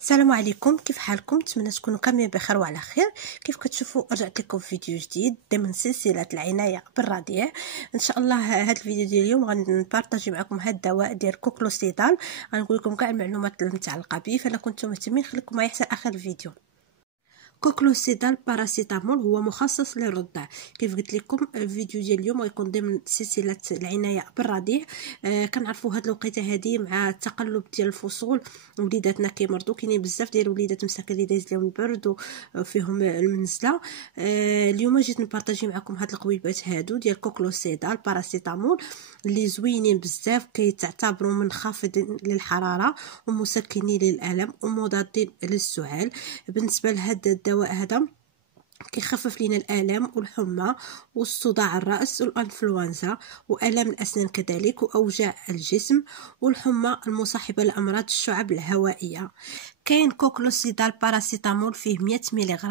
السلام عليكم، كيف حالكم؟ نتمنى تكونوا كاملين بخير وعلى خير. كيف كتشوفوا رجعت لكم فيديو جديد ضمن سلسله العنايه بالرضيع. ان شاء الله هذا الفيديو ديال اليوم غنبارطاجي معكم هذا الدواء ديال كوكلوسيدال. غنقول لكم كاع المعلومات المتعلقه به، فلا كنتم مهتمين خليكم معايا حتى اخر الفيديو. كوكلوسيدال باراسيتامول هو مخصص للرضع. كيف قلت لكم الفيديو ديال اليوم غيكون ضمن سلسله العنايه بالرضيع. كنعرفوا هاد الوقيته هذه مع التقلب ديال الفصول وليداتنا كيمرضوا، كاينين بزاف ديال الوليدات مساكن اللي دايز لهم البرد وفيهم المنزله. اليوم جيت نبارطاجي معكم هاد القويبات هادو ديال كوكلوسيدال باراسيتامول اللي زوينين بزاف، كيتعتبروا منخفضين للحراره ومسكنين للالم ومضادين للسعال. بالنسبه لهذا الدواء هذا كيخفف لنا الالام والحمى والصداع الراس والانفلونزا والام الاسنان كذلك واوجاع الجسم والحمى المصاحبه لامراض الشعب الهوائيه. كاين كوكلوسيدال باراسيتامول فيه 100 ملغ.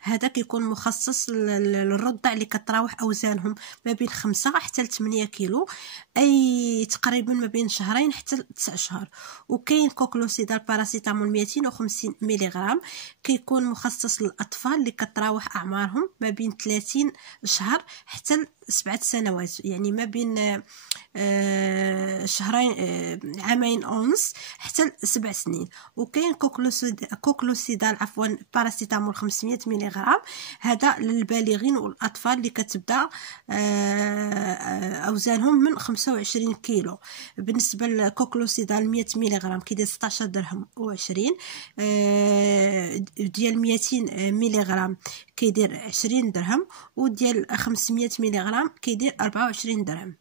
هذا كيكون مخصص للرضع اللي كتراوح اوزانهم ما بين 5 حتى 8 كيلو، اي تقريبا ما بين شهرين حتى 9 شهور. وكاين كوكلوسيدال باراسيتامول 250 ملغ كيكون مخصص للاطفال اللي كتراوح اعمارهم ما بين 30 شهر حتى 7 سنوات، يعني ما بين شهرين عامين ونص حتى 7 سنين. وكاين كوكلوسيدال باراسيتامول 500 ملغ، هذا للبالغين والاطفال اللي كتبدا اوزانهم من 25 كيلو. بالنسبه لكوكلوسيدال 100 ملغ كيدير 16 درهم و20، ديال 200 ملغ كيدير 20 درهم، وديال 500 ملغ كيدير 24 درهم.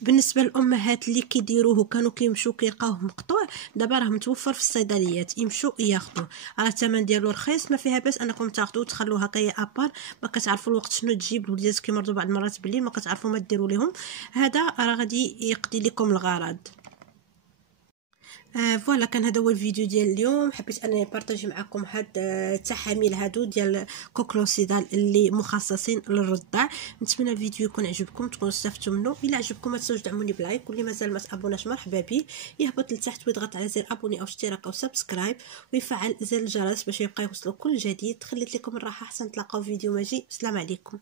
بالنسبه للامهات اللي كيديروه كانوا كيمشيو كيلقاوه مقطوع، دابا راه متوفر في الصيدليات، يمشوا ياخذوه، راه الثمن ديالو رخيص، ما فيها باس انكم تاخذوه وتخلوه هكايا ابار. ما كتعرفوا الوقت شنو تجيب الوليدات كيمرضوا بعض المرات بالليل، ما كتعرفوا ما ديروا لهم، هذا راه غادي يقضي لكم الغرض. فوالا، كان هذا هو الفيديو ديال اليوم. حبيت انني نبارطاجي معكم هاد التحاميل هادو ديال كوكلوسيدال اللي مخصصين للرضع. نتمنى الفيديو يكون عجبكم، تكونوا استفدتوا منه. الا عجبكم ما تنساوش دعموني بلايك، واللي مازال ما تابوناش مرحبا به، يهبط لتحت ويضغط على زر ابوني او اشتراك او سبسكرايب ويفعل زر الجرس باش يبقى يوصلوا كل جديد. خليت لكم الراحه حتى نتلاقاو في فيديو ماجي. السلام عليكم.